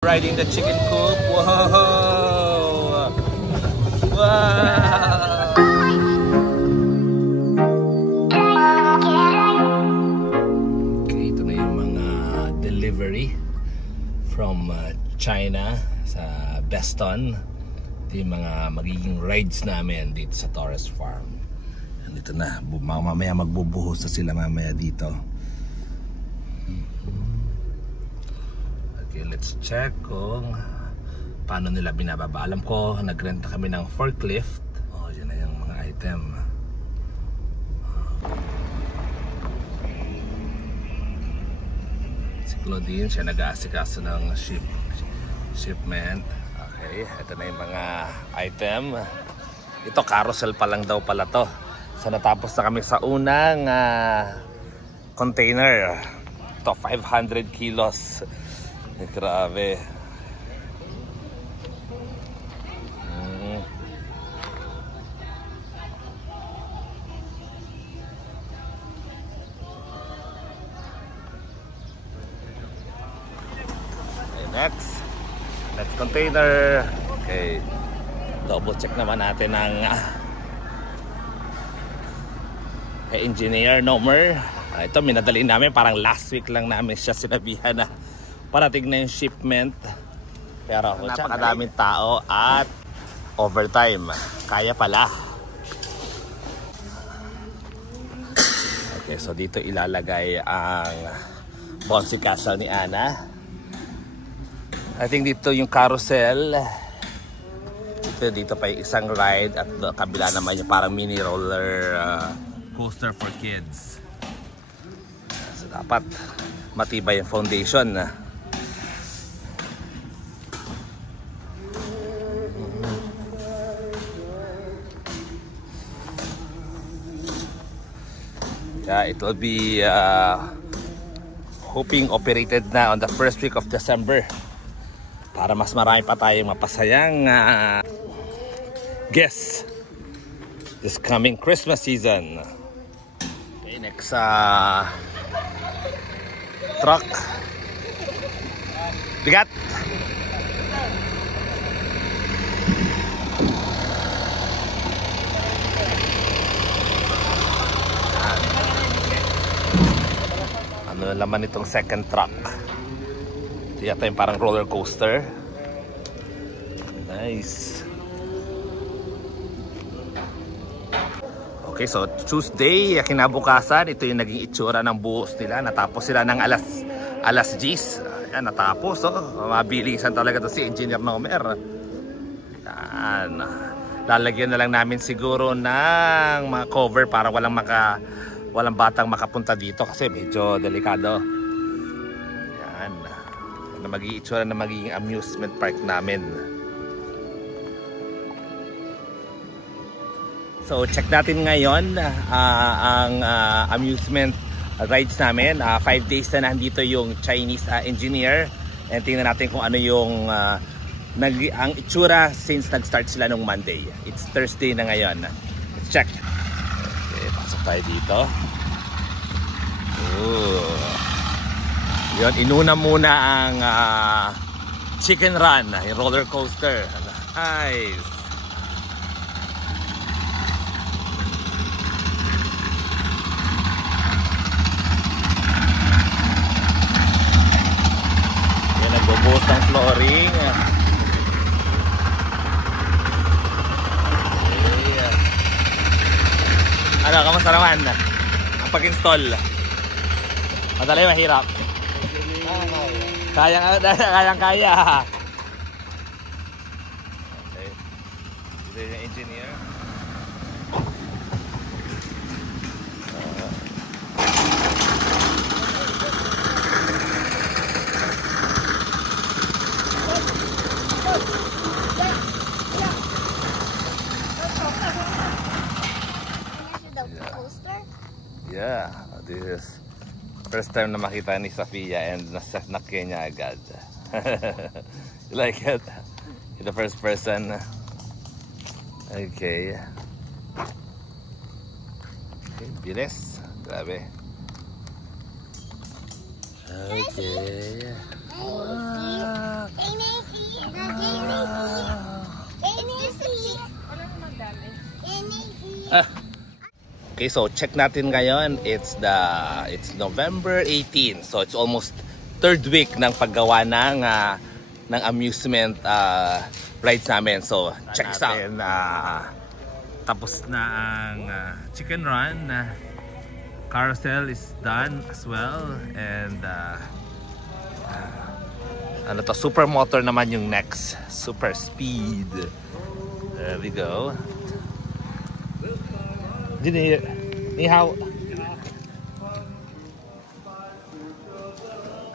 Riding the chicken coop. Whoa! Wow! Okay, ito na yung mga delivery from China sa Beston. Ito yung mga magiging rides namin dito sa Torres Farm. Dito na, mamaya magbubuhos na sila mamaya dito. Okay, let's check kung paano nila binababa. Alam ko, nagrenta kami ng forklift. Oh, yun na yung mga item. Si Claudine, siya nag-aasikaso ng shipment. Okay, ito na yung mga item. Ito, carousel pa lang daw pala to. So, natapos na kami sa unang container. Ito, 500 kilos. Grabe. Okay, next container. Okay, double check naman natin ang engineer Nomer. Ito minadali namin, parang last week lang namin siya sinabihan na parating na yung shipment. Pero napakadaming tao at overtime. Kaya pala. Okay, so dito ilalagay ang bouncy castle ni Ana. I think dito yung carousel. Dito pa yung isang ride at kabila naman yung parang mini roller coaster for kids. So dapat matibay yung foundation na. It will be hoping operated na on the first week of December para mas marami pa tayong mapasayang guests this coming Christmas season. Okay, next truck. Bigat. Ano laman itong second truck? Ito yata yung parang roller coaster. Nice. Okay, so Tuesday, kinabukasan, ito yung naging itsura ng buhos nila. Natapos sila ng alas 10. Ayan, natapos. Mabilisan talaga to si Engineer Nomer. Yan. Lalagyan na lang namin siguro ng mga cover para walang batang makapunta dito kasi medyo delikado. Yan. Na magiging itsura na magiging amusement park namin. So check natin ngayon ang amusement rides namin. 5 days na nandito yung Chinese engineer. And tingnan natin kung ano yung ang itsura since nag-start sila nung Monday. It's Thursday na ngayon. Let's check. Pasok tayo dito. Yun, inuna muna ang chicken run, yung roller coaster. Nice. Yan, nagbubuhos ng flooring. Ano, kamusta naman ang pag-install? Madali, mahirap? Kayang-kaya. Okay. Ito yung engineer. Yeah, this is first time na makita ni Safia and nasakyan niya agad. You like it? You're the first person. Okay. Okay, bilis. Grabe. Okay. Okay, so check natin ngayon. It's November 18. So it's almost third week ng paggawa ng amusement rides namin. So check natin. Tapos na ang chicken run. Carousel is done as well. And ano to, super motor naman yung next. Super speed. There we go. Ni hao.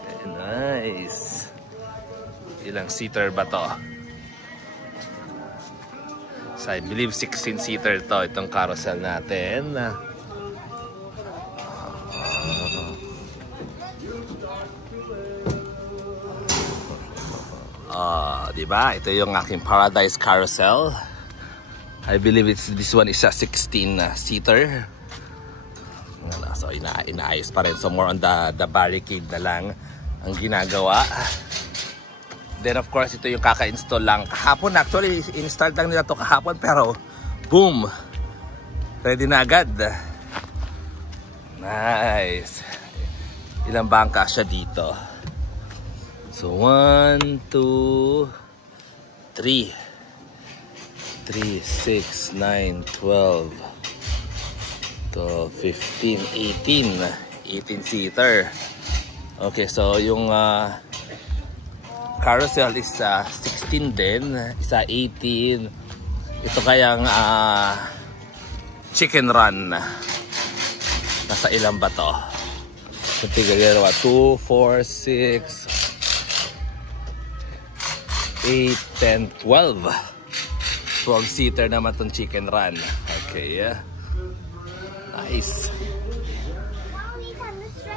Okay, nice. Ilang seater ba to? So I believe 16 seater to itong carousel natin. Diba? Ito yung aking Paradise Carousel. I believe this one is a 16 seater. So inaayos pa rin. So more on the barricade na lang ang ginagawa. Then of course ito yung kaka-install lang kahapon. Actually installed lang nila to kahapon, pero boom, ready na agad. Nice. Ilang bangka siya dito? So 1, 2, 3, 6, 9, 12, 15, 18 seater. Okay, so yung carousel is 16 din, isa 18. Ito kayang chicken run, nasa ilan ba to? So tignan 2, 4, 6, 8, 10, 12. 12-seater naman itong chicken run. Okay, yeah. Nice.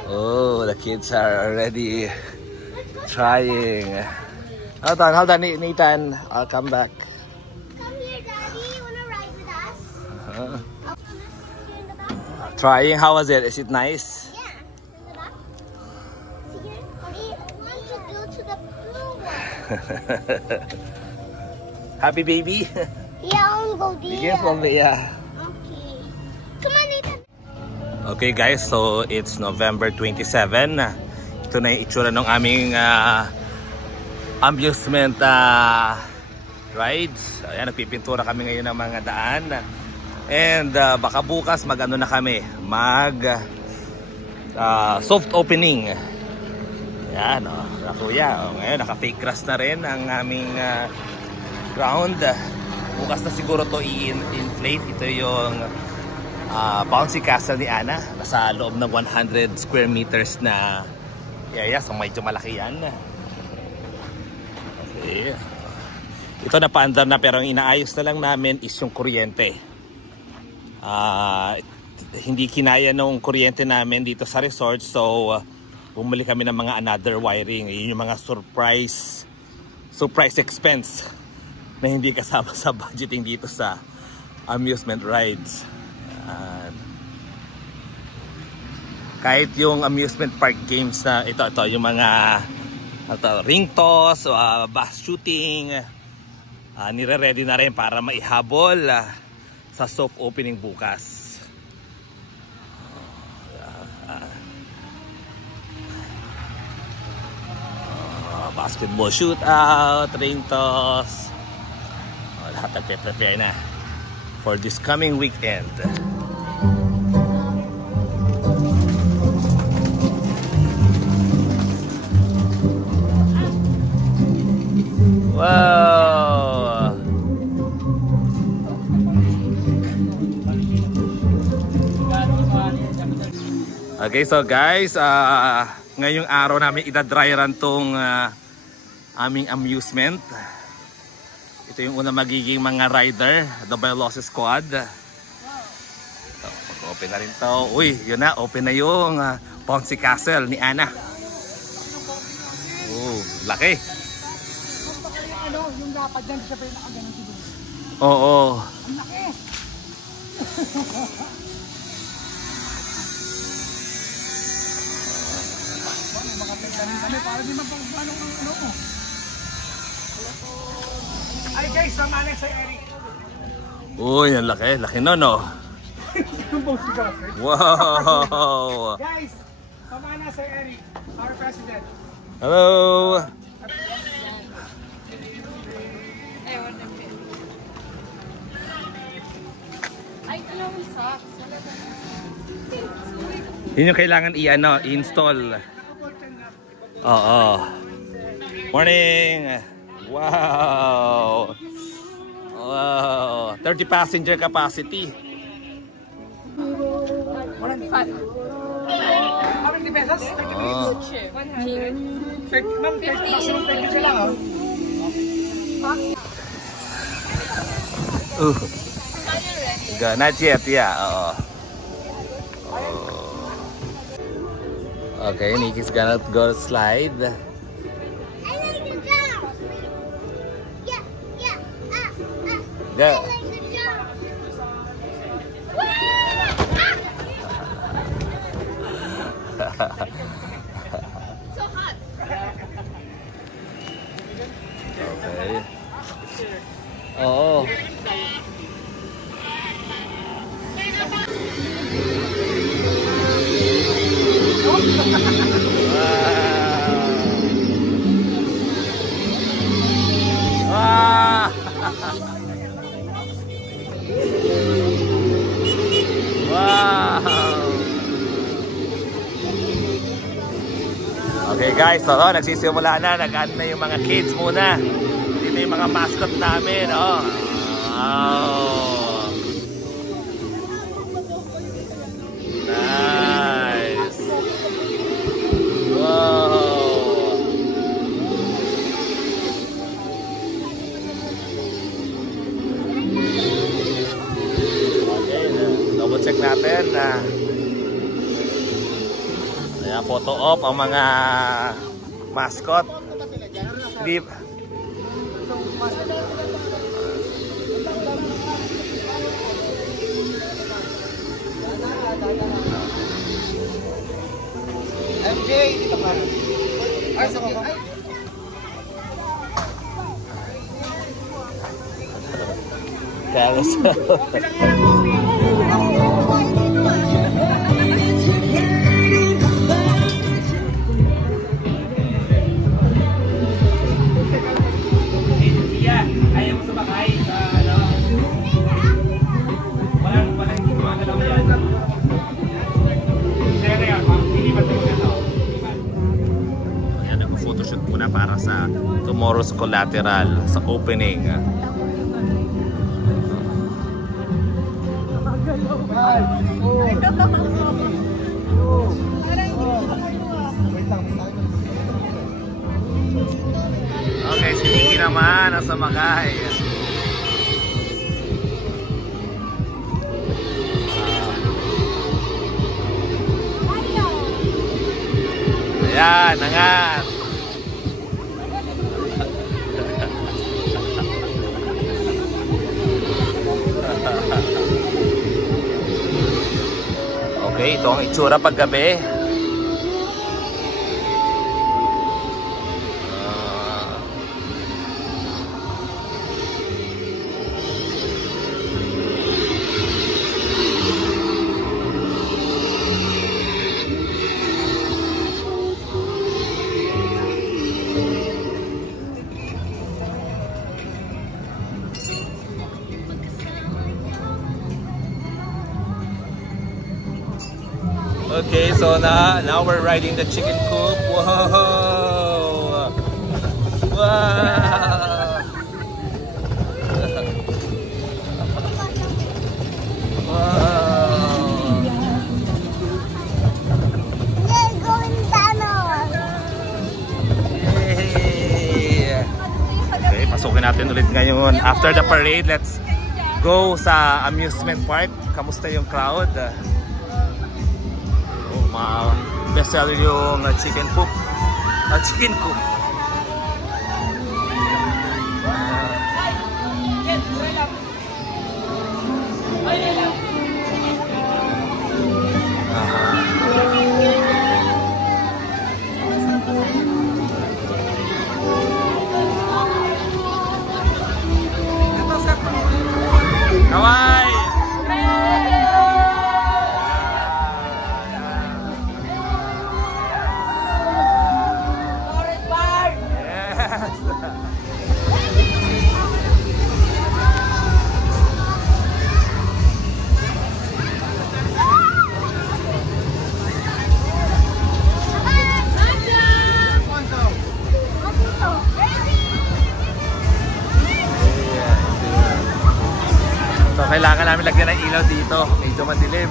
Oh, the kids are already trying. Hold on, Nathan. I'll come back. Come here, Daddy. You wanna ride with us? Trying. How was it? Is it nice? Yeah. In the back. See here? We want to go to the blue one. Happy baby? Yeah, I wanna go there. Be careful, yeah. Okay. Come on, Nathan. Okay guys, so it's November 27. Ito na yung itsura ng aming amusement rides. Ayan, nagpipintura kami ngayon ng mga daan. And baka bukas mag-ano na kami, soft opening. Ayan, kuya, ngayon naka-fake grass na rin ang aming ground. Bukas na siguro to i-inflate. Ito yung bouncy castle ni Ana. Nasa loob ng 100 square meters na area. So medyo malaki yan. Okay. Ito na paandar na, pero ang inaayos na lang namin is yung kuryente. Hindi kinaya nung kuryente namin dito sa resort. So bumili kami ng mga another wiring. Yun yung mga surprise expense na hindi kasama sa budgeting dito sa amusement rides. Kahit yung amusement park games na ito yung mga ring toss, bass shooting, nire-ready na rin para maihabol sa soft opening bukas. Basketball shootout, ring toss, lahat nagpe-prepare na for this coming weekend. Wow! Okay, so guys, ngayong araw namin idadry run tong aming amusement. Ito yung una magiging mga rider, the Velocity Squad. So, mag-open na rin to. Uy, yun na, open na yung bouncy castle ni Ana. Oh, laki. Yung dapat dyan, siya pa yung nakaganon siguro. Oo. Ang laki! makapagtanim kami para di mapagpano ang ano mo. Ay guys, sama na sa Eric. Uy, ang laki. Laki no, no? Wow! Guys, sama na sa Eric, our president. Hello! Yun yung kailangan i-install. Oo. Morning! Wow! Wow! 30 passenger capacity. 105. How many pesos? Oh. 100. Ma'am, maximum 30 sila Not yet, yeah. Oo. Okay, Nikki's gonna go slide. I like the jump. Yeah. Go. I like the jump. So hot. Okay. Oo. Wow. Wow. Okay guys, so nagsisimula na, nag-add na yung mga kids muna. Dito yung mga mascot namin, oh. Wow. Nice. Wow. Okay, double check natin na photo op ang mga mascot. Hindi. MJ, dito ka. Ay, sakit. Ay. Carousel. Ayaw mo sumakay sa ano? Walang gumagalaw yan. Hindi ba ito ito? Ayan, nag-photoshoot muna para sa tomorrow's collateral sa opening. Okay, si Nikki naman nasa Makay. Ayan, angat. Okay, ito ang itsura paggabi. Okay, so now we're riding the chicken coop. Whoa! Wow! Wow! Let's go in tunnel. Yay! Okay, pasukin natin ulit ngayon. After the parade, let's go sa amusement park. Kamusta yung crowd? Best seller yung chicken poop. Chicken coop. So kailangan namin lagyan ng ilaw dito. Medyo madilim.